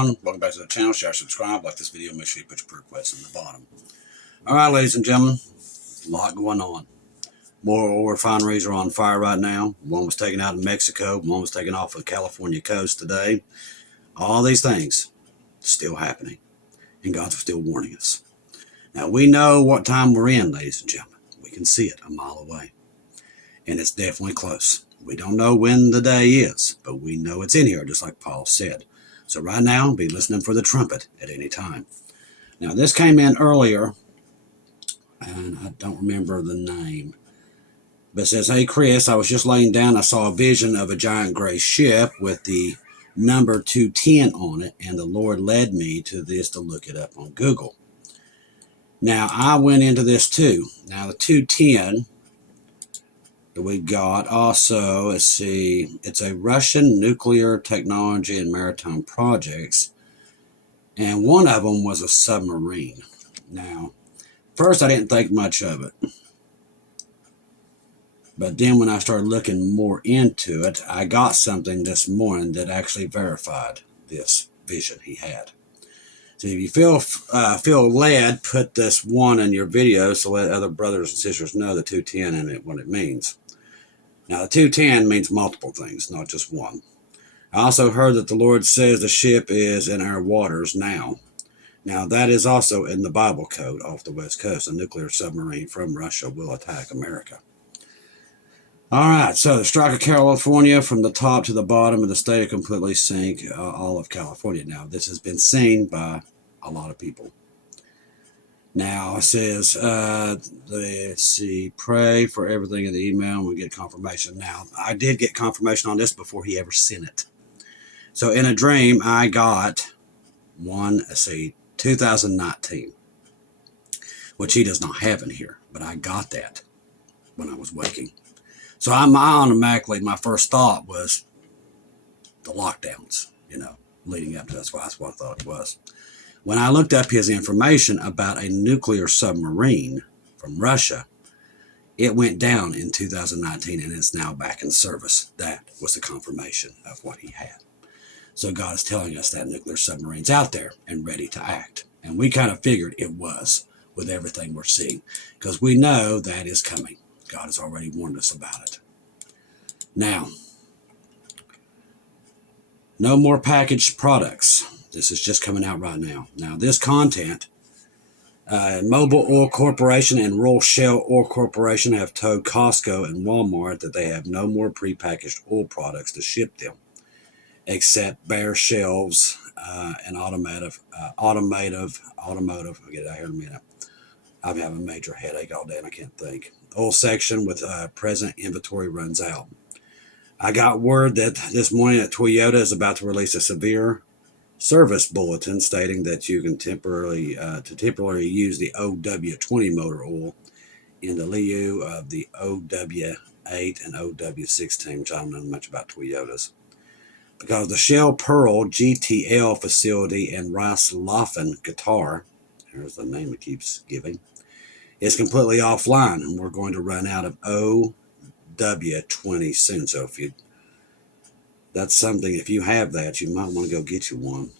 everyone. Welcome back to the channel. Share, subscribe, like this video. Make sure you put your prayer requests in the bottom. All right, ladies and gentlemen, a lot going on. More oil refineries are on fire right now. One was taken out in Mexico. One was taken off the California coast today. All these things still happening, and God's still warning us. Now, we know what time we're in, ladies and gentlemen. We can see it a mile away, and it's definitely close. We don't know when the day is, but we know it's in here, just like Paul said. So right now, be listening for the trumpet at any time. Now, this came in earlier, and I don't remember the name, but it says, "Hey, Chris, I was just laying down. I saw a vision of a giant gray ship with the number 210 on it, and the Lord led me to this to look it up on Google." Now, I went into this too. Now, the 210... we got also, let's see, it's a Russian nuclear technology and maritime projects, and one of them was a submarine. Now, first I didn't think much of it, but then when I started looking more into it, I got something this morning that actually verified this vision he had. So if you feel led, put this one in your video so let other brothers and sisters know the 210 and what it means. Now, the 210 means multiple things, not just one. I also heard that the Lord says the ship is in our waters now. Now, that is also in the Bible code off the West Coast. A nuclear submarine from Russia will attack America. All right, so the strike of California from the top to the bottom of the state will completely sink all of California. Now, this has been seen by a lot of people. Now, it says, let's see, pray for everything in the email and we get confirmation. Now, I did get confirmation on this before he ever sent it. So, in a dream, I got 2019, which he does not have in here, but I got that when I was waking. So, my first thought was the lockdowns, leading up to that's what I thought it was. When I looked up his information about a nuclear submarine from Russia, it went down in 2019 and it's now back in service. That was the confirmation of what he had. So God is telling us that nuclear submarine's out there and ready to act. And we kind of figured it was with everything we're seeing because we know that is coming. God has already warned us about it. Now, no more packaged products. This is just coming out right now. Now, this content, Mobil Oil Corporation and Royal Shell Oil Corporation have told Costco and Walmart that they have no more prepackaged oil products to ship them, except bare shelves and automotive. I'll get it out here in a minute. I've had a major headache all day and I can't think. Oil section with present inventory runs out. I got word that this morning that Toyota is about to release a severe service bulletin stating that you can temporarily use the OW20 motor oil in the lieu of the OW8 and OW16, which I don't know much about Toyotas. Because the Shell Pearl GTL facility in Reislaufen, Qatar, here's the name it keeps giving, is completely offline, and we're going to run out of OW20 soon. So that's something, if you have that, you might want to go get you one.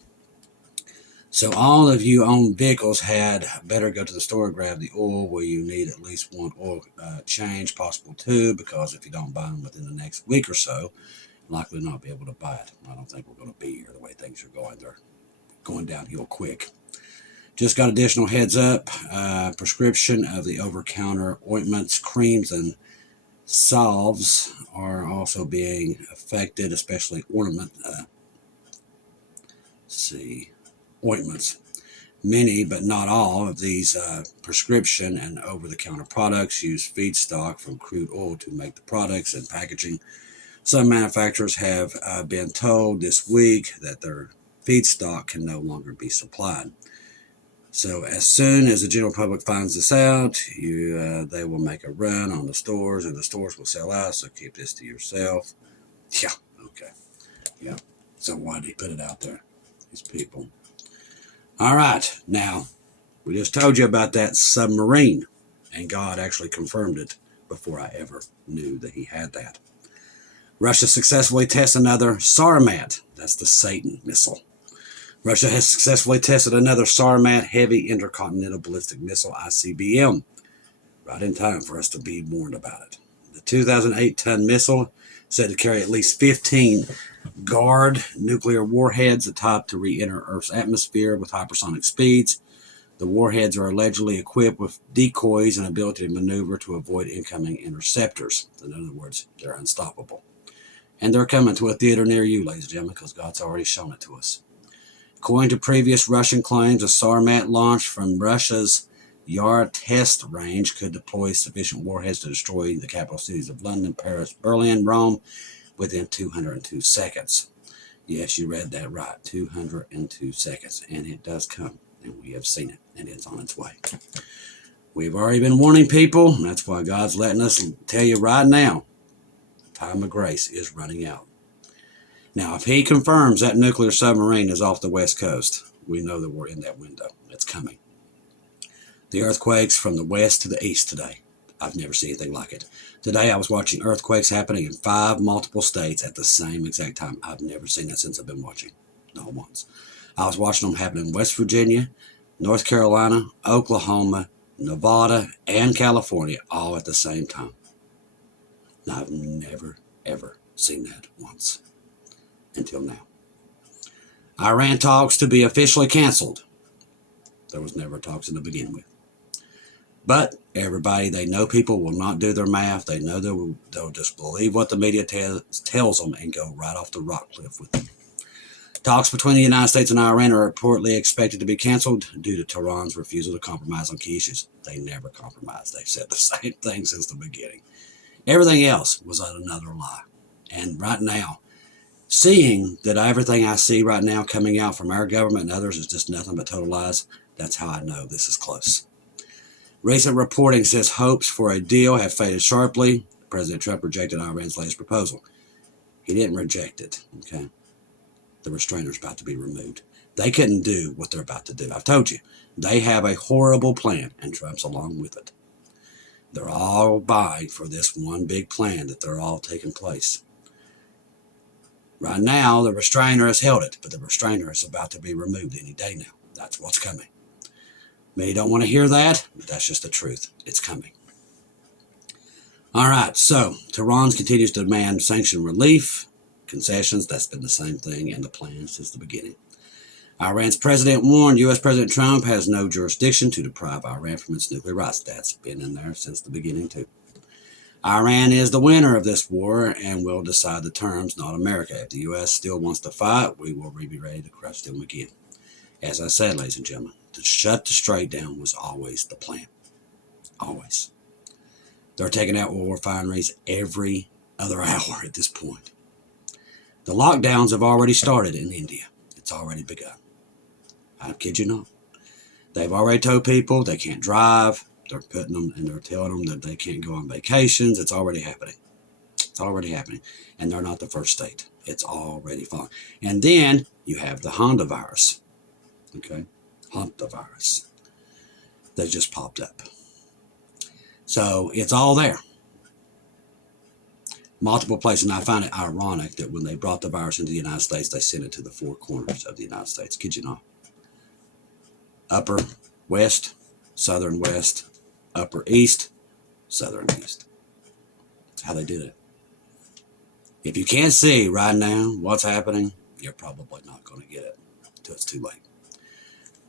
So all of you own vehicles had better go to the store and grab the oil where you need at least one oil change, possible two, because if you don't buy them within the next week or so, likely not be able to buy it. I don't think we're going to be here the way things are going. They're going downhill quick. Just got additional heads up. Prescription of the over-counter ointments, creams, and salves are also being affected, especially ointments. Many, but not all, of these prescription and over-the-counter products use feedstock from crude oil to make the products and packaging. Some manufacturers have been told this week that their feedstock can no longer be supplied. So as soon as the general public finds this out, they will make a run on the stores, and the stores will sell out, so keep this to yourself. Yeah, okay. Yeah, so why did he put it out there? These people. All right, now, we just told you about that submarine, and God actually confirmed it before I ever knew that he had that. Russia successfully tests another Sarmat, that's the Satan missile, Russia has successfully tested another Sarmat heavy intercontinental ballistic missile, ICBM, right in time for us to be warned about it. The 2,008-ton missile, said to carry at least 15 Guard nuclear warheads, the type to re-enter Earth's atmosphere with hypersonic speeds. The warheads are allegedly equipped with decoys and ability to maneuver to avoid incoming interceptors. In other words, they're unstoppable. And they're coming to a theater near you, ladies and gentlemen, because God's already shown it to us. According to previous Russian claims, a Sarmat launch from Russia's Yar test range could deploy sufficient warheads to destroy the capital cities of London, Paris, Berlin, Rome within 202 seconds. Yes, you read that right, 202 seconds, and it does come, and we have seen it, and it's on its way. We've already been warning people, and that's why God's letting us tell you right now, the time of grace is running out. Now, if he confirms that nuclear submarine is off the west coast, we know that we're in that window. It's coming. The earthquakes from the west to the east today. I've never seen anything like it. Today I was watching earthquakes happening in 5 multiple states at the same exact time. I've never seen that since I've been watching. Not once. I was watching them happen in West Virginia, North Carolina, Oklahoma, Nevada, and California all at the same time. Now, I've never, ever seen that once. Until now. Iran talks to be officially canceled. There was never talks in to begin with. But everybody, they know people will not do their math. They know they'll just believe what the media tells them and go right off the rock cliff with it. Talks between the United States and Iran are reportedly expected to be canceled due to Tehran's refusal to compromise on key issues. They never compromised. They've said the same thing since the beginning. Everything else was another lie. And right now, seeing that everything I see right now coming out from our government and others is just nothing but total lies, that's how I know this is close. Recent reporting says hopes for a deal have faded sharply. President Trump rejected Iran's latest proposal. He didn't reject it, okay? The restrainer's about to be removed. They couldn't do what they're about to do. I've told you, they have a horrible plan, and Trump's along with it. They're all buying for this one big plan that they're all taking place. Right now, the restrainer has held it, but the restrainer is about to be removed any day now. That's what's coming. Many don't want to hear that, but that's just the truth. It's coming. All right, so Tehran continues to demand sanction relief, concessions. That's been the same thing in the plan since the beginning. Iran's president warned U.S. President Trump has no jurisdiction to deprive Iran from its nuclear rights. That's been in there since the beginning, too. Iran is the winner of this war and will decide the terms, not America. If the U.S. still wants to fight, we will be ready to crush them again. As I said, ladies and gentlemen, to shut the Strait down was always the plan. Always. They're taking out oil refineries every other hour at this point. The lockdowns have already started in India. It's already begun. I kid you not. They've already told people they can't drive. They're putting them and they're telling them that they can't go on vacations. It's already happening. It's already happening. And they're not the first state. It's already falling. And then you have the Honda virus. Okay? Honda virus. They just popped up. So it's all there. Multiple places. And I find it ironic that when they brought the virus into the United States, they sent it to the 4 corners of the United States. Kid you not. Upper west, southern west, upper east, southern east. That's how they did it. If you can't see right now what's happening, you're probably not going to get it until it's too late.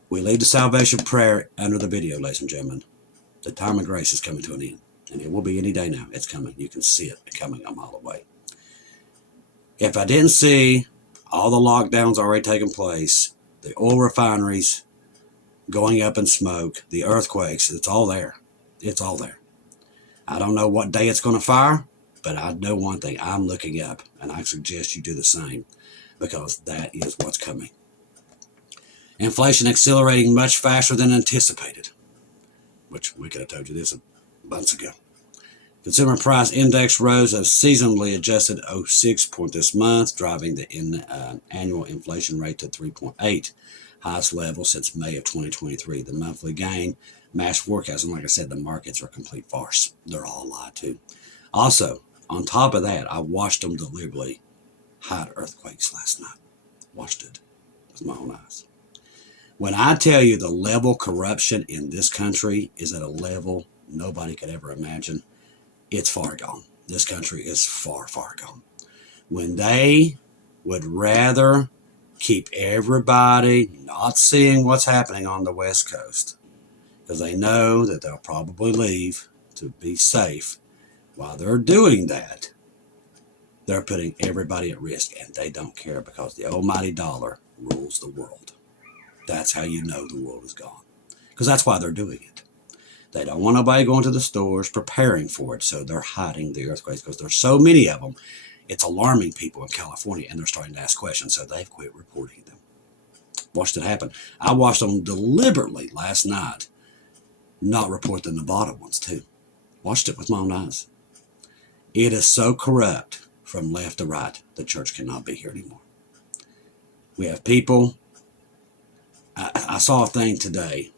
We leave the salvation prayer under the video, ladies and gentlemen. The time of grace is coming to an end. And it will be any day now. It's coming. You can see it coming a mile away. If I didn't see all the lockdowns already taking place, the oil refineries going up in smoke, the earthquakes, it's all there. It's all there. I don't know what day it's going to fire, but I know one thing. I'm looking up, and I suggest you do the same, because that is what's coming. Inflation accelerating much faster than anticipated, which we could have told you this months ago. Consumer price index rose a seasonally adjusted 0.6 point this month, driving the annual inflation rate to 3.8, highest level since May of 2023. The monthly gain matched forecast, and like I said, the markets are a complete farce. They're all a lie too. Also, on top of that, I watched them deliberately hide earthquakes last night. Watched it. with my own eyes. When I tell you the level of corruption in this country is at a level nobody could ever imagine, it's far gone. This country is far, far gone. When they would rather keep everybody not seeing what's happening on the West Coast, because they know that they'll probably leave to be safe. While they're doing that, they're putting everybody at risk, and they don't care because the almighty dollar rules the world. That's how you know the world is gone, because that's why they're doing it. They don't want nobody going to the stores preparing for it, so they're hiding the earthquakes because there's so many of them. It's alarming people in California, and they're starting to ask questions, so they've quit reporting them. Watched it happen. I watched them deliberately last night not report the Nevada ones too. Watched it with my own eyes. It is so corrupt from left to right, the church cannot be here anymore. We have people. I saw a thing today,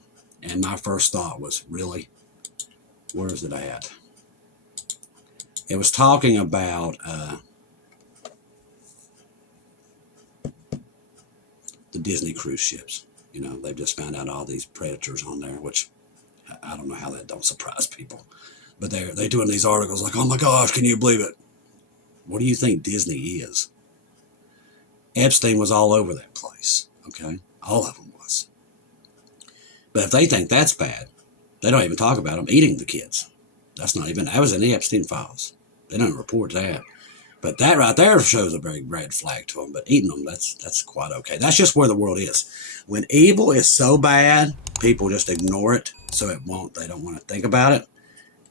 and my first thought was, really? Where is it at? It was talking about the Disney cruise ships. You know, they've just found out all these predators on there, which I don't know how that don't surprise people. But they're doing these articles like, oh my gosh, can you believe it? What do you think Disney is? Epstein was all over that place, okay? All of them was. But if they think that's bad, they don't even talk about them eating the kids. That was in the Epstein files. They don't report that. But that right there shows a very red flag to them. But eating them, that's quite okay. That's just where the world is. When evil is so bad, people just ignore it, so they don't want to think about it.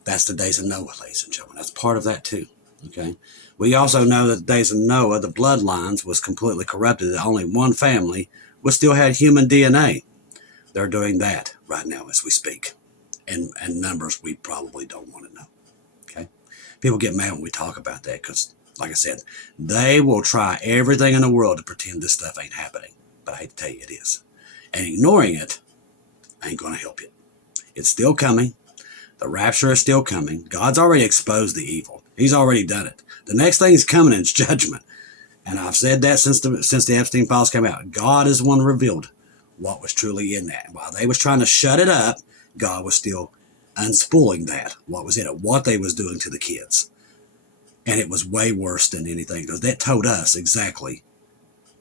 That's the days of Noah, ladies and gentlemen. That's part of that too, okay? We also know that the days of Noah, the bloodlines was completely corrupted. Only one family still had human DNA. They're doing that right now as we speak. And numbers we probably don't want to know, okay? People get mad when we talk about that because, like I said, they will try everything in the world to pretend this stuff ain't happening. But I hate to tell you it is. And ignoring it ain't going to help you. It's still coming. The rapture is still coming. God's already exposed the evil. He's already done it. The next thing is coming is judgment. And I've said that since the Epstein files came out. God is the one who revealed what was truly in that. While they was trying to shut it up, God was still unspooling that, what was in it, what they was doing to the kids. And it was way worse than anything, because that told us exactly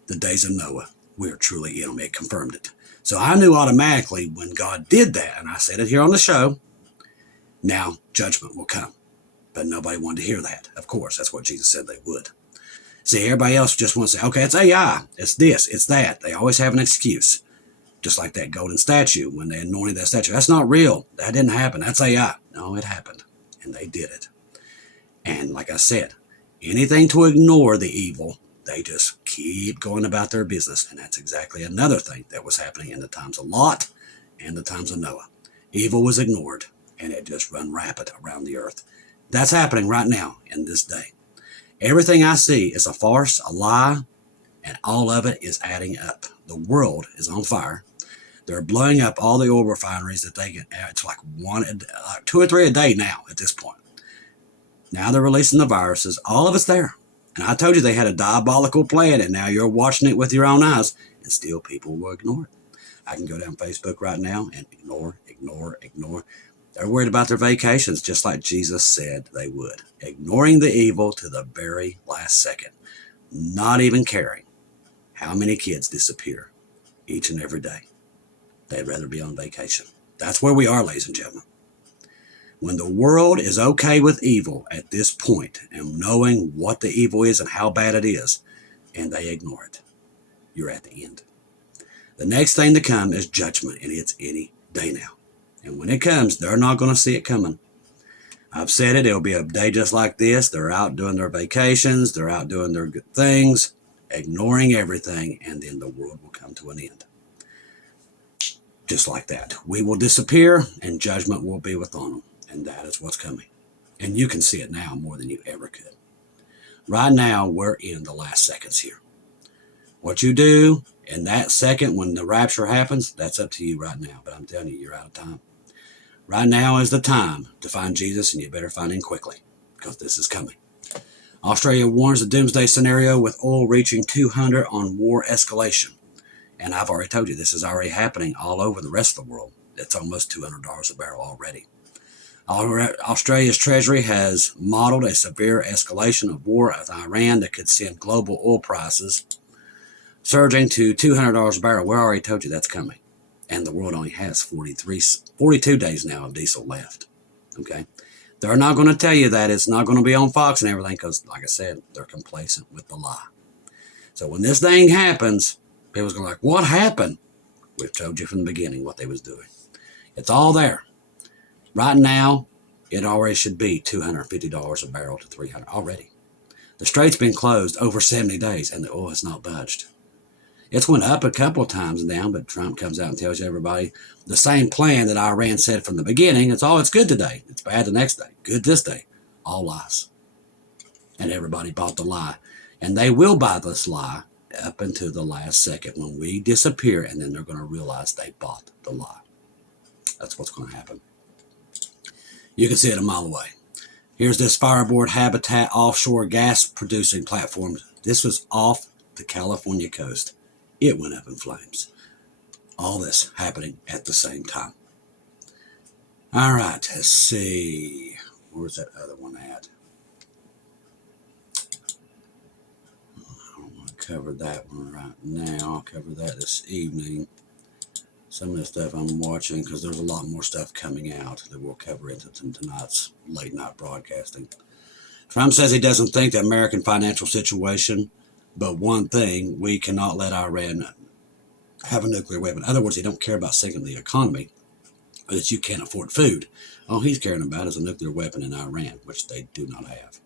the days of Noah. We're truly in them. It confirmed it. So I knew automatically when God did that, and I said it here on the show, now judgment will come. But nobody wanted to hear that. Of course, that's what Jesus said they would. See, everybody else just wants to say, okay, it's AI, it's this, it's that. They always have an excuse. Just like that golden statue, when they anointed that statue. That's not real. That didn't happen. That's AI. No, it happened. And they did it. And like I said, anything to ignore the evil, they just keep going about their business. And that's exactly another thing that was happening in the times of Lot and the times of Noah. Evil was ignored, and it just run rapid around the earth. That's happening right now in this day. Everything I see is a farce, a lie, and all of it is adding up. The world is on fire. They're blowing up all the oil refineries that they get. It's like 2 or 3 a day now at this point. Now they're releasing the viruses. All of it's there. And I told you they had a diabolical plan, and now you're watching it with your own eyes, and still people will ignore it. I can go down Facebook right now and ignore. They're worried about their vacations, just like Jesus said they would. Ignoring the evil to the very last second. Not even caring how many kids disappear each and every day. They'd rather be on vacation. That's where we are, ladies and gentlemen. When the world is okay with evil at this point, and knowing what the evil is and how bad it is, and they ignore it, you're at the end. The next thing to come is judgment, and it's any day now. And when it comes, they're not going to see it coming. I've said it, it'll be a day just like this. They're out doing their vacations, they're out doing their good things, ignoring everything, and then the world will come to an end. Just like that. We will disappear, and judgment will be within them. And that is what's coming. And you can see it now more than you ever could. Right now, we're in the last seconds here. What you do in that second when the rapture happens, that's up to you right now. But I'm telling you, you're out of time. Right now is the time to find Jesus, and you better find him quickly, because this is coming. Australia warns the doomsday scenario with oil reaching 200 on war escalation. And I've already told you, this is already happening all over the rest of the world. It's almost $200 a barrel already. Australia's Treasury has modeled a severe escalation of war with Iran that could send global oil prices surging to $200 a barrel. We already told you that's coming. And the world only has 42 days now of diesel left. Okay? They're not going to tell you that. It's not going to be on Fox and everything because, like I said, they're complacent with the lie. So when this thing happens, people's going to be like, what happened? We've told you from the beginning what they was doing. It's all there. Right now, it already should be $250 a barrel to $300 already. The strait's been closed over 70 days and the oil has not budged. It's went up a couple of times and down, but Trump comes out and tells everybody the same plan that Iran said from the beginning. It's good today. It's bad the next day. Good this day. All lies. And everybody bought the lie. And they will buy this lie up until the last second when we disappear, and then they're going to realize they bought the lie. That's what's going to happen. You can see it a mile away. Here's this Fireboard Habitat offshore gas producing platform. This was off the California coast. It went up in flames. All this happening at the same time. All right, let's see. Where's that other one at? I don't want to cover that one right now. I'll cover that this evening. Some of the stuff I'm watching, because there's a lot more stuff coming out that we'll cover into tonight's late night broadcasting. Trump says he doesn't think the American financial situation, but one thing, we cannot let Iran have a nuclear weapon. In other words, he don't care about sinking the economy, or that you can't afford food. All he's caring about is a nuclear weapon in Iran, which they do not have.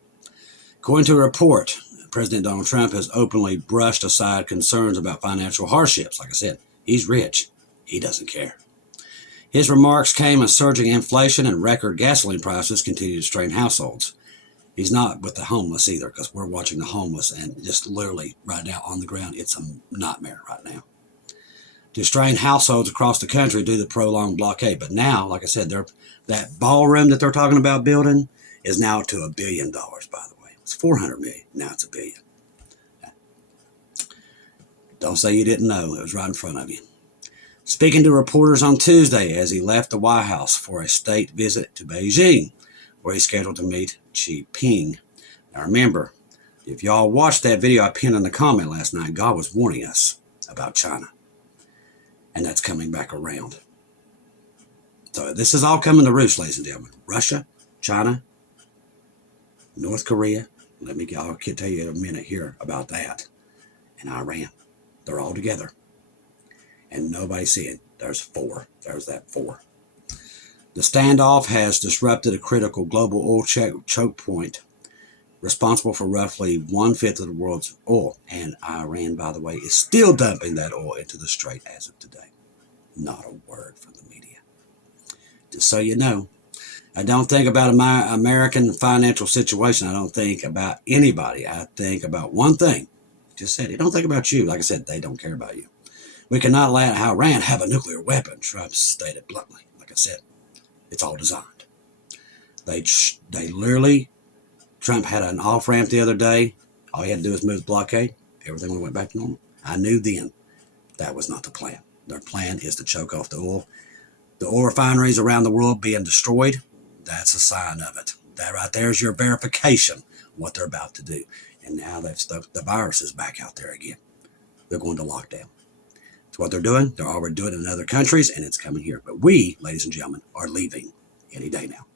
According to a report, President Donald Trump has openly brushed aside concerns about financial hardships. Like I said, he's rich. He doesn't care. His remarks came as surging inflation and record gasoline prices continue to strain households. He's not with the homeless either, because we're watching the homeless, and just literally right now on the ground, it's a nightmare right now. To strain households across the country due to the prolonged blockade. But now, like I said, that ballroom that they're talking about building is now to $1 billion, by the way. It's $400 million. Now it's $1 billion. Don't say you didn't know. It was right in front of you. Speaking to reporters on Tuesday as he left the White House for a state visit to Beijing, where he's scheduled to meet Xi Jinping. Now remember, if y'all watched that video I pinned in the comment last night, God was warning us about China. And that's coming back around. So this is all coming to roost, ladies and gentlemen. Russia, China, North Korea. I'll tell you in a minute here about that. And Iran. They're all together. And nobody's seeing. There's four. There's that four. The standoff has disrupted a critical global oil choke point responsible for roughly 1/5 of the world's oil. And Iran, by the way, is still dumping that oil into the strait as of today. Not a word from the media. Just so you know, I don't think about my American financial situation. I don't think about anybody. I think about one thing. Just said it. Don't think about you. Like I said, they don't care about you. We cannot let Iran have a nuclear weapon, Trump stated bluntly. Like I said, it's all designed. They literally, Trump had an off-ramp the other day. All he had to do was move the blockade. Everything would have went back to normal. I knew then that was not the plan. Their plan is to choke off the oil. The oil refineries around the world being destroyed, that's a sign of it. That right there is your verification of what they're about to do. And now they've stuck the viruses back out there again. They're going to lockdown. It's what they're doing. They're already doing it in other countries, and it's coming here. But we, ladies and gentlemen, are leaving any day now.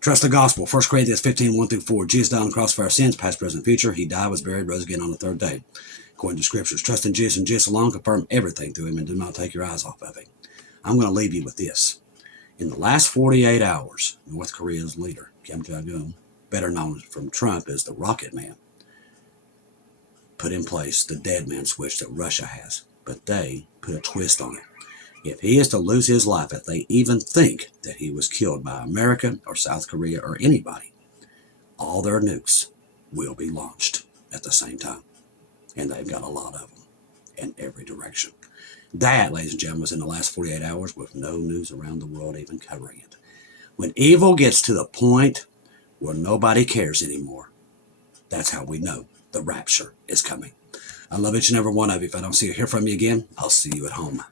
Trust the gospel. 1 Corinthians 15, 1-4. Jesus died on the cross for our sins, past, present, future. He died, was buried, rose again on the third day. According to scriptures, trust in Jesus and Jesus alone. Confirm everything through him, and do not take your eyes off of him. I'm going to leave you with this. In the last 48 hours, North Korea's leader, Kim Jong-un, better known from Trump as the Rocket Man, put in place the dead man switch that Russia has. But they put a twist on it. If he is to lose his life, if they even think that he was killed by America or South Korea or anybody, all their nukes will be launched at the same time. And they've got a lot of them in every direction. That, ladies and gentlemen, was in the last 48 hours with no news around the world even covering it. When evil gets to the point where nobody cares anymore, that's how we know the rapture is coming. I love each and every one of you. If I don't see or hear from you again, I'll see you at home.